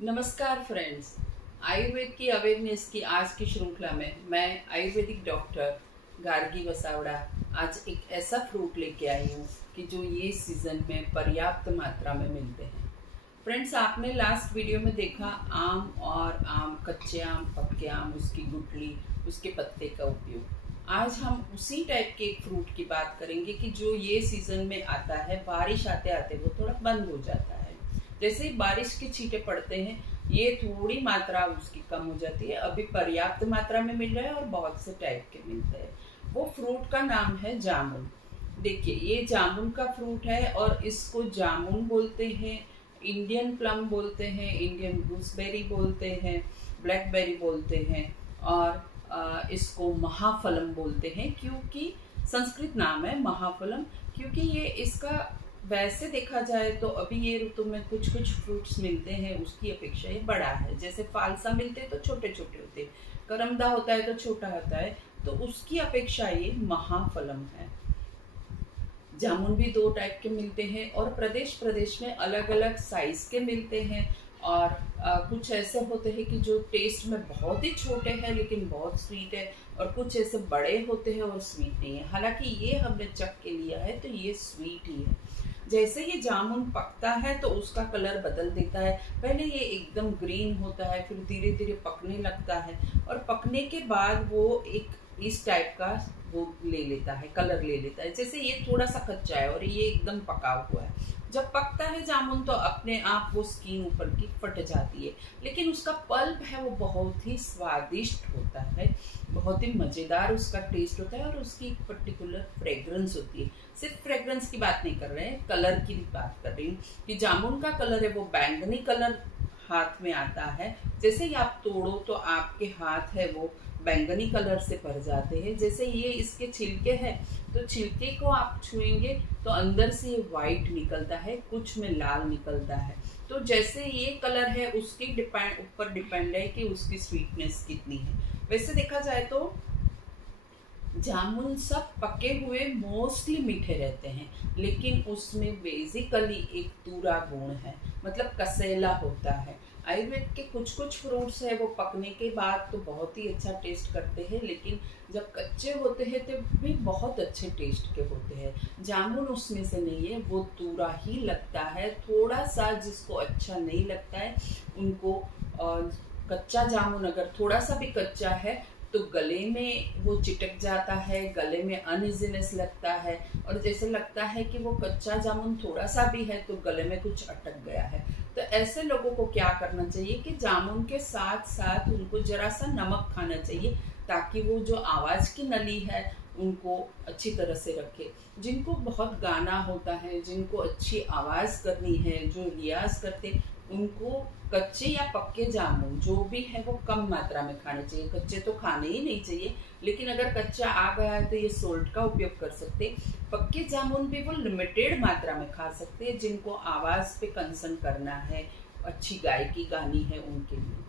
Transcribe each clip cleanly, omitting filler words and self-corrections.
नमस्कार फ्रेंड्स। आयुर्वेद की अवेयरनेस की आज की श्रृंखला में मैं आयुर्वेदिक डॉक्टर गार्गी वसावड़ा आज एक ऐसा फ्रूट लेके आई हूँ कि जो ये सीजन में पर्याप्त मात्रा में मिलते हैं। फ्रेंड्स, आपने लास्ट वीडियो में देखा आम और कच्चे आम, पक्के आम, उसकी गुठली, उसके पत्ते का उपयोग। आज हम उसी टाइप के एक फ्रूट की बात करेंगे कि जो ये सीजन में आता है, बारिश आते आते वो थोड़ा बंद हो जाता है। जैसे ही बारिश के छींटे पड़ते हैं ये थोड़ी मात्रा उसकी कम हो जाती है। अभी पर्याप्त मात्रा में मिल रहा है और बहुत से टाइप के मिलते हैं। वो फ्रूट का नाम है जामुन। देखिए, ये जामुन का फ्रूट है और इसको जामुन बोलते हैं, इंडियन प्लम बोलते हैं, इंडियन गूसबेरी बोलते हैं, ब्लैकबेरी बोलते हैं और इसको महाफलम बोलते हैं क्योंकि संस्कृत नाम है महाफलम। क्योंकि ये इसका वैसे देखा जाए तो अभी ये ऋतु में कुछ कुछ फ्रूट्स मिलते हैं, उसकी अपेक्षा ये बड़ा है। जैसे फालसा मिलते हैं तो छोटे छोटे होते हैं, करमदा होता है तो छोटा होता है, तो उसकी अपेक्षा ये महाफलम है। जामुन भी दो टाइप के मिलते हैं और प्रदेश प्रदेश में अलग अलग साइज के मिलते हैं। और कुछ ऐसे होते हैं कि जो टेस्ट में बहुत ही छोटे हैं लेकिन बहुत स्वीट है, और कुछ ऐसे बड़े होते हैं और स्वीट नहीं है। हालांकि ये हमने चख के लिया है तो ये स्वीट ही है। जैसे ये जामुन पकता है तो उसका कलर बदल देता है। पहले ये एकदम ग्रीन होता है, फिर धीरे धीरे पकने लगता है और पकने के बाद वो एक इस टाइप का वो ले लेता है, कलर ले लेता है। जैसे ये थोड़ा सा कच्चा है और ये एकदम पका हुआ है। जब पकता है जामुन तो अपने आप वो स्किन ऊपर की फट जाती है, लेकिन उसका पल्प है वो बहुत ही स्वादिष्ट होता है, बहुत ही मजेदार उसका टेस्ट होता है और उसकी एक पर्टिकुलर फ्रेग्रेंस होती है। सिर्फ फ्रेग्रेंस की बात नहीं कर रहे हैं, कलर की बात कर रही हूँ कि जामुन का कलर है वो बैंगनी कलर हाथ में आता है। जैसे ही आप तोड़ो तो आपके हाथ है वो बैंगनी कलर से भर जाते हैं। जैसे ये इसके छिलके हैं तो छिलके को आप छुएंगे तो अंदर से ये व्हाइट निकलता है, कुछ में लाल निकलता है। तो जैसे ये कलर है उसके ऊपर डिपेंड है कि उसकी स्वीटनेस कितनी है। वैसे देखा जाए तो जामुन सब पके हुए मोस्टली मीठे रहते हैं, लेकिन उसमें बेसिकली एक तूरा गुण है, मतलब कसेला होता है। आयुर्वेद के कुछ कुछ फ्रूट्स है वो पकने के बाद तो बहुत ही अच्छा टेस्ट करते हैं, लेकिन जब कच्चे होते हैं तो भी बहुत अच्छे टेस्ट के होते हैं। जामुन उसमें से नहीं है, वो तूरा ही लगता है। थोड़ा सा जिसको अच्छा नहीं लगता है उनको कच्चा जामुन अगर थोड़ा सा भी कच्चा है तो गले में वो चिटक जाता है, गले में अनइजीनेस लगता है और जैसे लगता है कि वो कच्चा जामुन थोड़ा सा भी है तो गले में कुछ अटक गया है। तो ऐसे लोगों को क्या करना चाहिए कि जामुन के साथ साथ उनको जरा सा नमक खाना चाहिए ताकि वो जो आवाज की नली है उनको अच्छी तरह से रखे। जिनको बहुत गाना होता है, जिनको अच्छी आवाज करनी है, जो रियाज करते, उनको कच्चे या पक्के जामुन जो भी है वो कम मात्रा में खाने चाहिए। कच्चे तो खाने ही नहीं चाहिए, लेकिन अगर कच्चा आ गया है तो ये सोल्ट का उपयोग कर सकते। पक्के जामुन भी वो लिमिटेड मात्रा में खा सकते हैं। जिनको आवाज पे कंसर्न करना है, अच्छी गायकी गानी है, उनके लिए।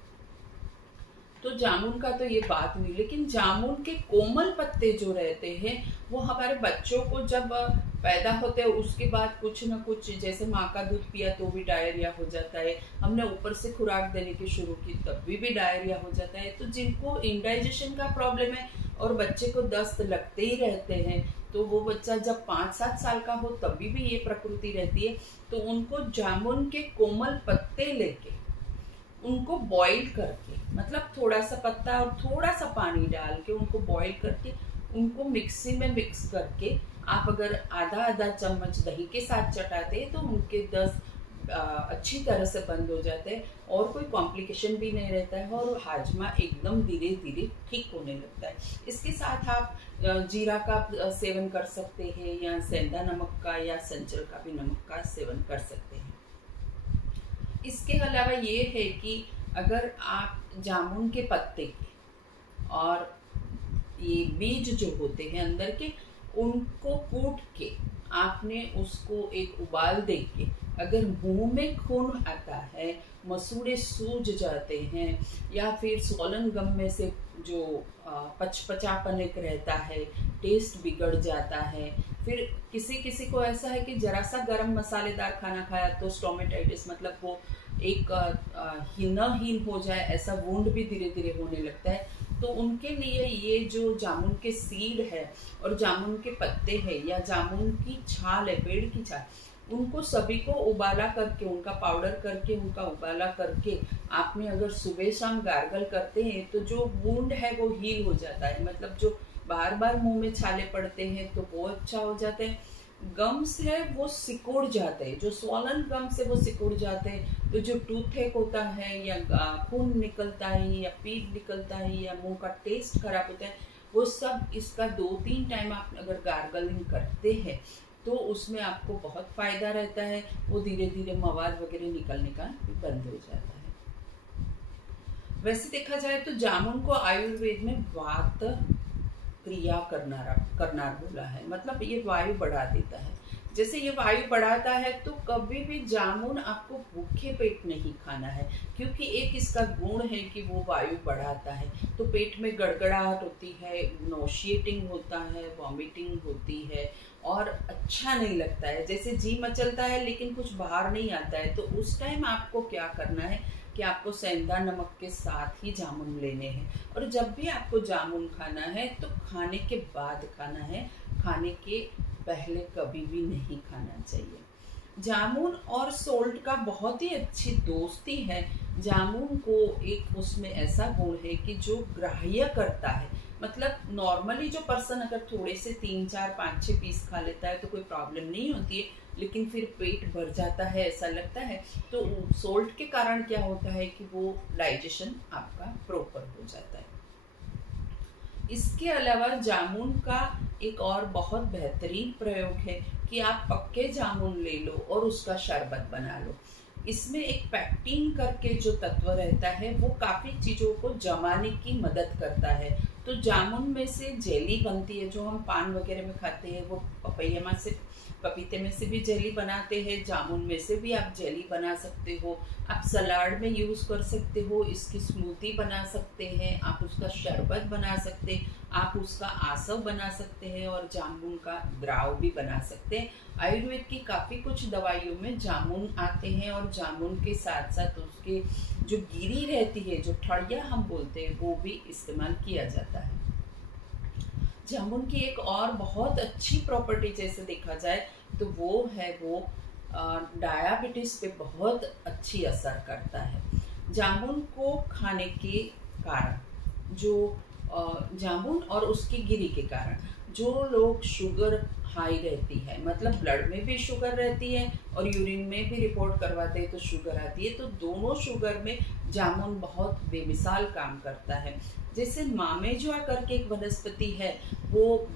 तो जामुन का तो ये बात हुई, लेकिन जामुन के कोमल पत्ते जो रहते हैं वो हमारे बच्चों को जब पैदा होते हैं उसके बाद कुछ न कुछ, जैसे माँ का दूध पिया तो भी डायरिया हो जाता है, हमने ऊपर से खुराक देने की शुरू की तब भी डायरिया हो जाता है। तो जिनको इंडाइजेशन का प्रॉब्लम है और बच्चे को दस्त लगते ही रहते हैं, तो वो बच्चा जब 5-7 साल का हो तभी भी ये प्रकृति रहती है, तो उनको जामुन के कोमल पत्ते लेके उनको बॉईल करके, मतलब थोड़ा सा पत्ता और थोड़ा सा पानी डाल के उनको बॉईल करके उनको मिक्सी में मिक्स करके आप अगर आधा आधा चम्मच दही के साथ चटाते हैं तो उनके दस्त अच्छी तरह से बंद हो जाते हैं और कोई कॉम्प्लिकेशन भी नहीं रहता है और हाजमा एकदम धीरे धीरे ठीक होने लगता है। इसके साथ आप जीरा का सेवन कर सकते हैं या सेंधा नमक का या संचल का भी नमक का सेवन कर सकते हैं। इसके अलावा ये है कि अगर आप जामुन के पत्ते और ये बीज जो होते हैं अंदर के, उनको कूट के आपने उसको एक उबाल दे के, अगर मुंह में खून आता है, मसूड़े सूज जाते हैं या फिर सोलन गम में से जो पचपचापन एक रहता है, टेस्ट बिगड़ जाता है, फिर किसी किसी को ऐसा है कि जरा सा गरम मसालेदार खाना खाया तो स्टोमेटाइटिस, मतलब वो एक हीन हो जाए, ऐसा वुंड भी धीरे धीरे होने लगता है। तो उनके लिए ये जो जामुन के सीड है और जामुन के पत्ते हैं या जामुन की छाल है, पेड़ की छाल, उनको सभी को उबाला करके, उनका पाउडर करके, उनका उबाला करके आपने अगर सुबह शाम गार्गल करते हैं तो जो वुंड है वो हील हो जाता है। मतलब जो बार बार मुंह में छाले पड़ते हैं तो वो अच्छा हो जाते हैं, गम्स है वो सिकुड़ जाते हैं, जो स्वॉलन गम्स है वो सिकुड़ जाते हैं। तो जो टूथेक होता है या खून निकलता है या पीप निकलता है या मुंह का टेस्ट खराब होता है, वो सब इसका 2-3 टाइम आप अगर गार्गलिंग करते हैं तो उसमें आपको बहुत फायदा रहता है। वो धीरे धीरे मवाद वगैरह निकलने का बंद हो जाता है। वैसे देखा जाए तो जामुन को आयुर्वेद में वात क्रिया करनार बोला है, मतलब ये वायु बढ़ा देता है। जैसे ये वायु बढ़ाता है तो कभी भी जामुन आपको भूखे पेट नहीं खाना है, क्योंकि एक इसका गुण है कि वो वायु बढ़ाता है। तो पेट में गड़गड़ाहट होती है, नोशिएटिंग होता है, वॉमिटिंग होती है और अच्छा नहीं लगता है, जैसे जी मचलता है लेकिन कुछ बाहर नहीं आता है। तो उस टाइम आपको क्या करना है कि आपको सेंधा नमक के साथ ही जामुन लेने हैं। और जब भी आपको जामुन खाना है तो खाने के बाद खाना है, खाने के पहले कभी भी नहीं खाना चाहिए। जामुन और सोल्ट का बहुत ही अच्छी दोस्ती है। जामुन को एक उसमें ऐसा गुण है कि जो ग्राह्य करता है, मतलब नॉर्मली जो पर्सन अगर थोड़े से 3-4-5-6 पीस खा लेता है तो कोई प्रॉब्लम नहीं होती है, लेकिन फिर पेट भर जाता है ऐसा लगता है। तो सोल्ट के कारण क्या होता है कि वो डाइजेशन आपका प्रॉपर हो जाता है। इसके अलावा जामुन का एक और बहुत बेहतरीन प्रयोग है कि आप पक्के जामुन ले लो और उसका शरबत बना लो। इसमें एक पैक्टीन करके जो तत्व रहता है वो काफ़ी चीज़ों को जमाने की मदद करता है। तो जामुन में से जेली बनती है, जो हम पान वगैरह में खाते हैं, वो पपीते में से भी जेली बनाते हैं, जामुन में से भी आप जेली बना सकते हो, आप सलाद में यूज़ कर सकते हो, इसकी स्मूदी बना सकते हैं, आप उसका शरबत बना सकते हैं, आप उसका आसव बना सकते हैं और जामुन का द्राव भी बना सकते हैं। आयुर्वेद की काफ़ी कुछ दवाइयों में जामुन आते हैं और जामुन के साथ साथ उसके जो गिरी रहती है, जो ठड़िया हम बोलते हैं, वो भी इस्तेमाल किया जाता है। जामुन की एक और बहुत अच्छी प्रॉपर्टी जैसे देखा जाए तो वो है डायबिटीज पे बहुत अच्छी असर करता है। जामुन को खाने के कारण, जो जामुन और उसकी गिरी के कारण जो लोग शुगर हाई रहती है, मतलब ब्लड में भी शुगर रहती है और यूरिन में भी रिपोर्ट करवाते हैं तो शुगर आती है, तो दोनों शुगर में जामुन बहुत बेमिसाल काम करता है। जैसे मामेजुआ करके एक वनस्पति है, वो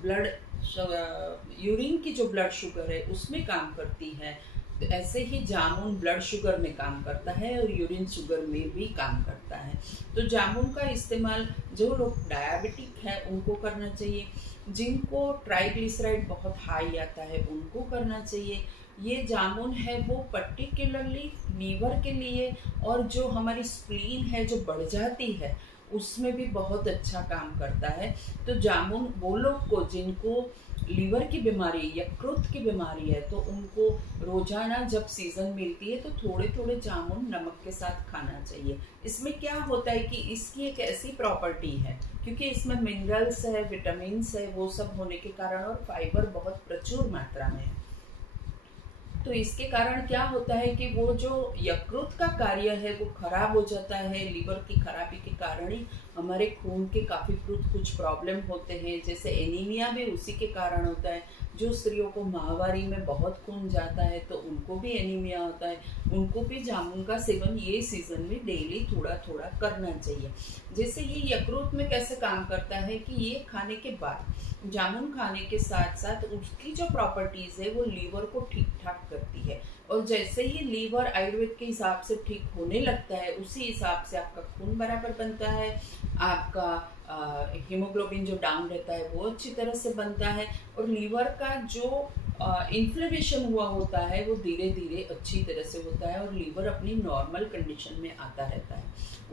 यूरिन की जो ब्लड शुगर है उसमें काम करती है, तो ऐसे ही जामुन ब्लड शुगर में काम करता है और यूरिन शुगर में भी काम करता है। तो जामुन का इस्तेमाल जो लोग डायबिटिक है उनको करना चाहिए, जिनको ट्राइग्लिसराइड बहुत हाई आता है उनको करना चाहिए। ये जामुन है वो पर्टिकुलरली लीवर के लिए और जो हमारी स्प्लीन है जो बढ़ जाती है उसमें भी बहुत अच्छा काम करता है। तो जामुन वो लोग को जिनको लीवर की बीमारी, यकृत की बीमारी है, तो उनको रोजाना जब सीजन मिलती है तो थोड़े थोड़े जामुन नमक के साथ खाना चाहिए। इसमें क्या होता है कि इसकी एक ऐसी प्रॉपर्टी है, क्योंकि इसमें मिनरल्स है, विटामिन्स है, वो सब होने के कारण, और फाइबर बहुत प्रचुर मात्रा में है, तो इसके कारण क्या होता है कि वो जो यकृत का कार्य है वो खराब हो जाता है। लीवर की खराबी के कारण ही हमारे खून के काफ़ी कुछ प्रॉब्लम होते हैं, जैसे एनीमिया भी उसी के कारण होता है। जो स्त्रियों को माहवारी में बहुत खून जाता है तो उनको भी एनीमिया होता है, उनको भी जामुन का सेवन ये सीजन में डेली थोड़ा थोड़ा करना चाहिए। जैसे ये यकृत में कैसे काम करता है कि ये खाने के बाद, जामुन खाने के साथ साथ उसकी जो प्रॉपर्टीज है वो लीवर को ठीक ठाक करती है, और जैसे ही लीवर आयुर्वेद के हिसाब से ठीक होने लगता है उसी हिसाब से आपका खून बराबर बनता है, आपका हीमोग्लोबिन जो डाउन रहता है वो अच्छी तरह से बनता है, और लीवर का जो इन्फ्लेमेशन हुआ होता है वो धीरे धीरे अच्छी तरह से होता है और लीवर अपनी नॉर्मल कंडीशन में आता रहता है।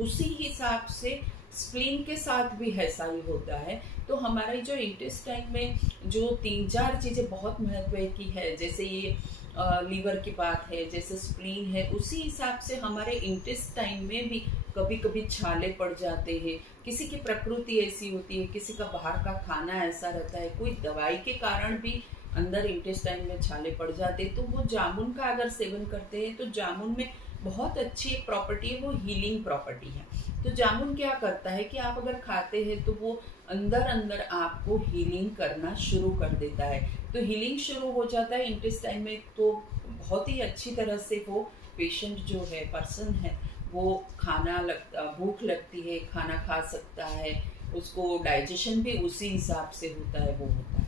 उसी हिसाब से स्प्लीन के साथ भी ऐसा ही होता है। तो हमारे जो इंटेस्टाइन में जो 3-4 चीज़ें बहुत महत्व की है, जैसे ये लीवर की बात है, जैसे स्प्लीन है, उसी हिसाब से हमारे इंटेस्टाइन में भी कभी कभी छाले पड़ जाते हैं। किसी की प्रकृति ऐसी होती है, किसी का बाहर का खाना ऐसा रहता है, कोई दवाई के कारण भी अंदर इंटेस्टाइन में छाले पड़ जाते हैं। तो वो जामुन का अगर सेवन करते हैं तो जामुन में बहुत अच्छी एक प्रॉपर्टी है, वो हीलिंग प्रॉपर्टी है। तो जामुन क्या करता है कि आप अगर खाते हैं तो वो अंदर अंदर आपको हीलिंग करना शुरू कर देता है। तो हीलिंग शुरू हो जाता है इंटेस्टाइन में, तो बहुत ही अच्छी तरह से वो पेशेंट जो है, पर्सन है, वो भूख लगती है, खाना खा सकता है, उसको डाइजेशन भी उसी हिसाब से होता है, वो होता है।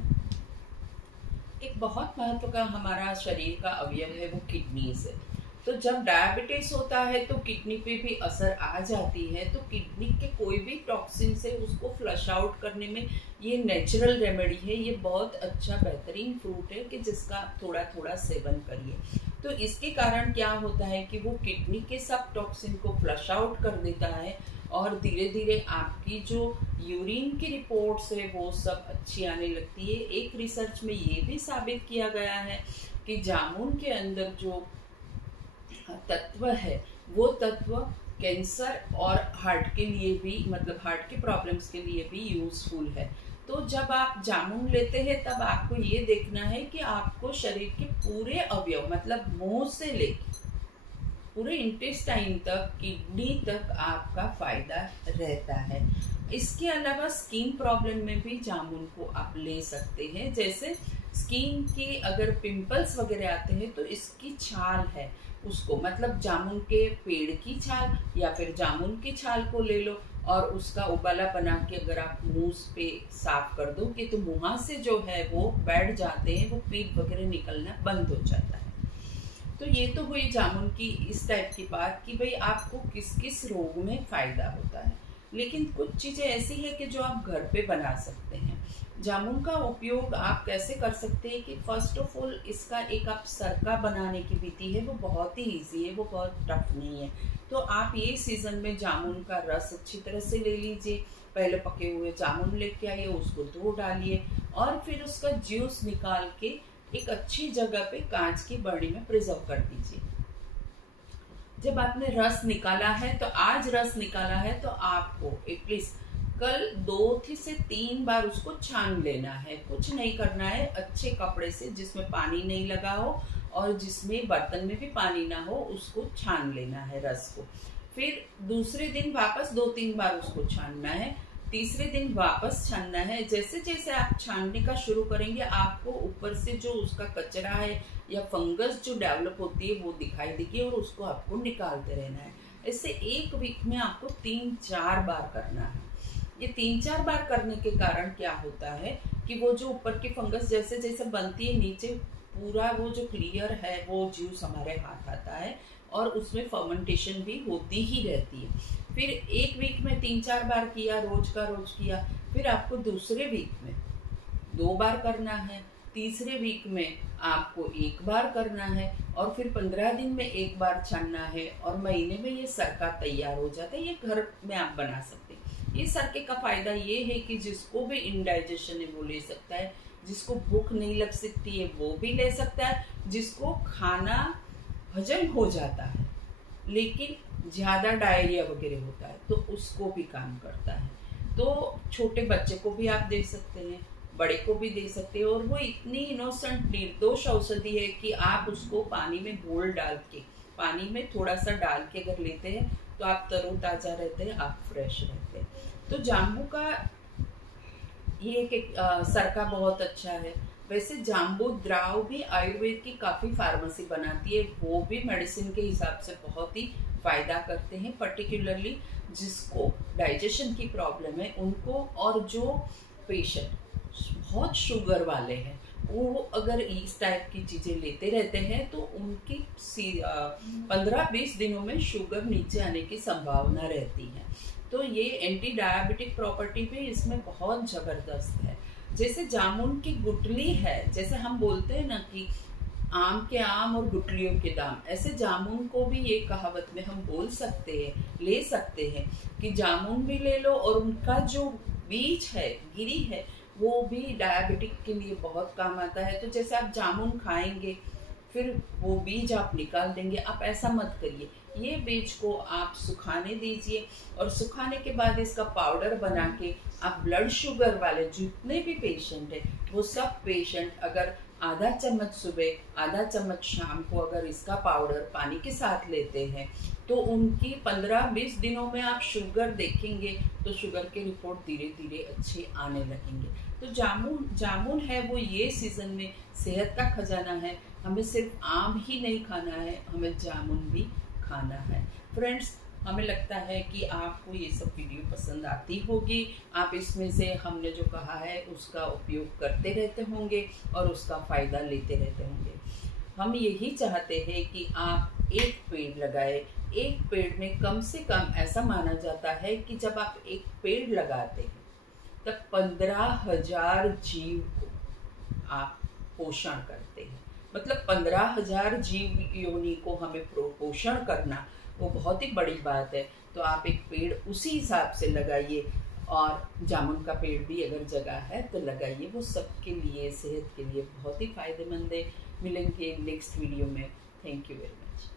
एक बहुत महत्व का हमारा शरीर का अवयव है वो किडनीज है। तो जब डायबिटीज होता है तो किडनी पे भी असर आ जाती है। तो किडनी के कोई भी टॉक्सिन से उसको फ्लश आउट करने में ये नेचुरल रेमेडी है। ये बहुत अच्छा बेहतरीन फ्रूट है कि जिसका थोड़ा थोड़ा सेवन करिए। तो इसके कारण क्या होता है कि वो किडनी के सब टॉक्सिन को फ्लश आउट कर देता है और धीरे धीरे आपकी जो यूरिन की रिपोर्ट्स है वो सब अच्छी आने लगती है। एक रिसर्च में ये भी साबित किया गया है कि जामुन के अंदर जो तत्व है वो तत्व कैंसर और हार्ट के लिए भी, मतलब हार्ट के प्रॉब्लम्स के लिए भी यूजफुल है। तो जब आप जामुन लेते हैं तब आपको ये देखना है कि आपको शरीर के पूरे अवयव, मतलब मुंह से लेकर पूरे इंटेस्टाइन तक, किडनी तक आपका फायदा रहता है। इसके अलावा स्किन प्रॉब्लम में भी जामुन को आप ले सकते हैं। जैसे स्किन के अगर पिंपल्स वगैरह आते हैं तो इसकी छाल है उसको, मतलब जामुन के पेड़ की छाल या फिर जामुन की छाल को ले लो और उसका उबाला बना के अगर आप मुंह पे साफ कर दो कि तो मुंह से जो है वो बैठ जाते हैं, वो पीप वगैरह निकलना बंद हो जाता है। तो ये तो हुई जामुन की इस टाइप की बात कि भाई आपको किस किस रोग में फायदा होता है। लेकिन कुछ चीजें ऐसी है कि जो आप घर पे बना सकते हैं। जामुन का उपयोग आप कैसे कर सकते हैं कि फर्स्ट ऑफ ऑल इसका एक आप सरका बनाने की विधि है, वो बहुत ही इजी है, वो बहुत टफ नहीं है। तो आप ये सीजन में जामुन का रस अच्छी तरह से ले लीजिए। पहले पके हुए जामुन लेके आइए, उसको धो डालिए और फिर उसका जूस निकाल के एक अच्छी जगह पे कांच की बर्नी में प्रिजर्व कर दीजिए। जब आपने रस निकाला है, तो आज रस निकाला है तो आपको एटलीस्ट कल 2 से 3 बार उसको छान लेना है। कुछ नहीं करना है, अच्छे कपड़े से जिसमें पानी नहीं लगा हो और जिसमें बर्तन में भी पानी ना हो, उसको छान लेना है रस को। फिर दूसरे दिन वापस 2-3 बार उसको छानना है, तीसरे दिन वापस छानना है। जैसे जैसे आप छानने का शुरू करेंगे आपको ऊपर से जो उसका कचरा है या फंगस जो डेवलप होती है वो दिखाई देगी और उसको आपको निकालते रहना है। इससे एक वीक में आपको 3-4 बार करना है। ये 3-4 बार करने के कारण क्या होता है कि वो जो ऊपर की फंगस जैसे जैसे बनती है, नीचे पूरा वो जो क्लियर है वो जूस हमारे हाथ आता है और उसमें फर्मेंटेशन भी होती ही रहती है। फिर एक वीक में 3-4 बार किया, रोज का रोज किया। फिर आपको दूसरे वीक में 2 बार करना है, तीसरे वीक में आपको 1 बार करना है और फिर 15 दिन में 1 बार छानना है और महीने में ये सरका तैयार हो जाता है। ये घर में आप बना सकते हैं। ये सरके का फायदा ये है कि जिसको भी इंडाइजेशन है वो ले सकता है, जिसको भूख नहीं लग सकती है वो भी ले सकता है, जिसको खाना हजम हो जाता है लेकिन ज्यादा डायरिया वगैरह होता है तो उसको भी काम करता है। तो छोटे बच्चे को भी आप दे सकते हैं, बड़े को भी दे सकते हैं और वो इतनी इनोसेंट निर्दोष औषधि है कि आप उसको पानी में घोल डाल के, पानी में थोड़ा सा डाल के अगर लेते हैं तो आप तरोताजा रहते हैं, आप फ्रेश रहते हैं। तो जाम्बू का ये एक सरका बहुत अच्छा है। वैसे जाम्बू द्राव भी आयुर्वेद की काफी फार्मेसी बनाती है, वो भी मेडिसिन के हिसाब से बहुत ही फायदा करते हैं, पर्टिकुलरली जिसको डाइजेशन की प्रॉब्लम है उनको, और जो पेशेंट बहुत शुगर वाले हैं वो अगर इस टाइप की चीजें लेते रहते हैं तो उनकी 15-20 दिनों में शुगर नीचे आने की संभावना रहती है। तो ये एंटी डायबिटिक प्रॉपर्टी भी इसमें बहुत जबरदस्त है। जैसे जामुन की गुठली है, जैसे हम बोलते हैं ना कि आम के आम और गुठलियों के दाम, ऐसे जामुन को भी ये कहावत में हम बोल सकते हैं, ले सकते हैं कि जामुन भी ले लो और उनका जो बीज है, गिरी है, वो भी डायबिटिक के लिए बहुत काम आता है। तो जैसे आप जामुन खाएंगे फिर वो बीज आप निकाल देंगे। आप ऐसा मत करिए, ये बीज को आप सुखाने दीजिए और सुखाने के बाद इसका पाउडर बना के आप ब्लड शुगर वाले जितने भी पेशेंट हैं वो सब पेशेंट अगर आधा चम्मच सुबह आधा चम्मच शाम को अगर इसका पाउडर पानी के साथ लेते हैं तो उनकी 15-20 दिनों में आप शुगर देखेंगे तो शुगर के रिपोर्ट धीरे धीरे अच्छे आने लगेंगे। तो जामुन है वो ये सीजन में सेहत का खजाना है। हमें सिर्फ आम ही नहीं खाना है, हमें जामुन भी खाना है। फ्रेंड्स, हमें लगता है कि आपको ये सब वीडियो पसंद आती होगी। आप इसमें से हमने जो कहा है उसका उपयोग करते रहते होंगे और उसका फ़ायदा लेते रहते होंगे। हम यही चाहते हैं कि आप एक पेड़ लगाए। एक पेड़ में कम से कम ऐसा माना जाता है कि जब आप एक पेड़ लगाते हैं तब 15,000 जीव को आप पोषण करते हैं। मतलब 15,000 जीव योनि को हमें पोषण करना वो बहुत ही बड़ी बात है। तो आप एक पेड़ उसी हिसाब से लगाइए और जामुन का पेड़ भी अगर जगह है तो लगाइए। वो सबके लिए, सेहत के लिए बहुत ही फायदेमंद है। मिलेंगे नेक्स्ट वीडियो में। Thank you very much.